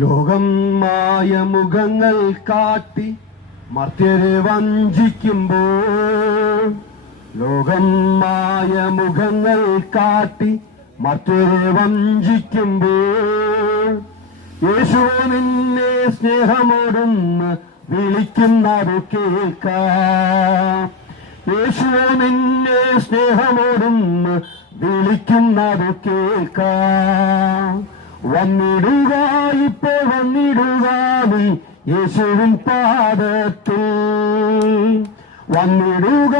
ലോകം മായ മുഖങ്ങൾ കാട്ടി മർത്യരെ വഞ്ചിക്കുമ്പോൾ, ലോകം മായ മുഖങ്ങൾ കാട്ടി മർത്യരെ വഞ്ചിക്കുമ്പോൾ, യേശു നിന്നെ സ്നേഹമോടുന്ന് വിളിക്കുന്നത് കേൾക്കാം. യേശു നിന്നെ സ്നേഹമോടുന്ന് വിളിക്കുന്നത് കേൾക്കാം. വന്നിടുക, ഇപ്പോൾ വന്നിടുക നീ യേശുവിൻ പാദത്തിൽ. വന്നിടുക,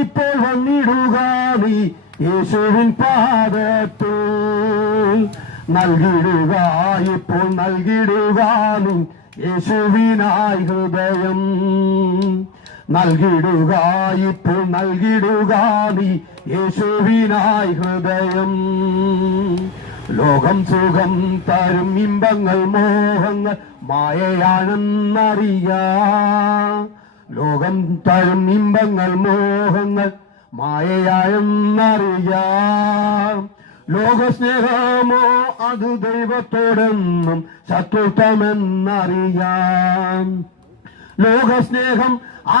ഇപ്പോൾ വന്നിടുക നീ യേശുവിൻ പാദത്തിൽ. നൽകിടുക, ഇപ്പോൾ നൽകിടുക നീ യേശുവിനായി ഹൃദയം. നൽകിടുക, ഇപ്പോൾ നൽകിടുക നീ യേശുവിനായി ഹൃദയം. ലോകം സുഖം തരും ഇമ്പങ്ങൾ മോഹങ്ങൾ മായയാണെന്നറിയാം. ലോകം തരും ഇമ്പങ്ങൾ മോഹങ്ങൾ മായയാണെന്നറിയാം. ലോകസ്നേഹമോ അത് ദൈവത്തോടെന്നും ശത്രുത്വമെന്നറിയാം. ലോകസ്നേഹം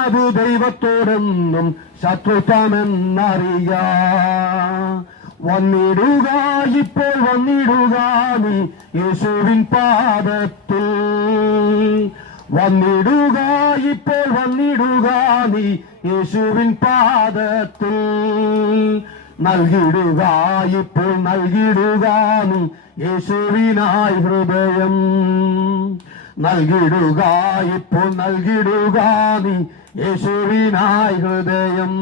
അത് ദൈവത്തോടെന്നും ശത്രുത്വമെന്നറിയാം. വന്നിടുക, ഇപ്പോൾ വന്നിടുക നീ യേശുവിൻ പാദത്തിൽ. വന്നിടുക, ഇപ്പോൾ വന്നിടുക നീ യേശുവിൻ പാദത്തിൽ. നൽകിടുക, ഇപ്പോൾ നൽകിടുക നീ യേശുവിനായി ഹൃദയം. നൽകിടുക, ഇപ്പോൾ നൽകിടുക നീ യേശുവിനായി ഹൃദയം.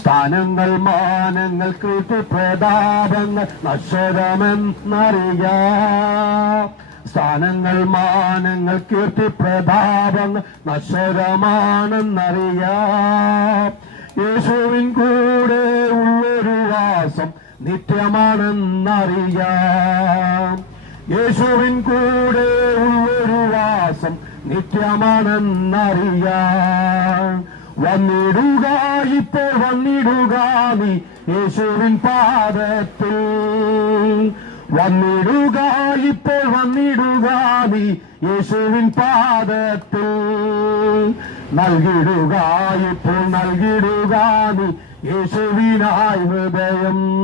സ്ഥാനങ്ങൾ, മാനങ്ങൾ, കീർത്തി, പ്രതാപങ്ങൾ നശ്വരമെന്നറിയാം. സ്ഥാനങ്ങൾ, മാനങ്ങൾ, കീർത്തി, പ്രതാപങ്ങൾ നശ്വരമാണെന്നറിയാം. യേശുവിൻ കൂടെ ഉള്ളൊരു വാസം നിത്യമാണെന്നറിയാം. യേശുവിൻ കൂടെ ഉള്ളൊരു വാസം നിത്യമാണെന്നറിയാം. വന്നിടുക, ഇപ്പോൾ വന്നിടുക നീ യേശുവിൻ പാദത്തിൽ. വന്നിടുക, ഇപ്പോൾ വന്നിടുക നീ യേശുവിൻ പാദത്തിൽ. നൽകിടുക, ഇപ്പോൾ നൽകിടുക നീ യേശുവിനായി ഹൃദയം.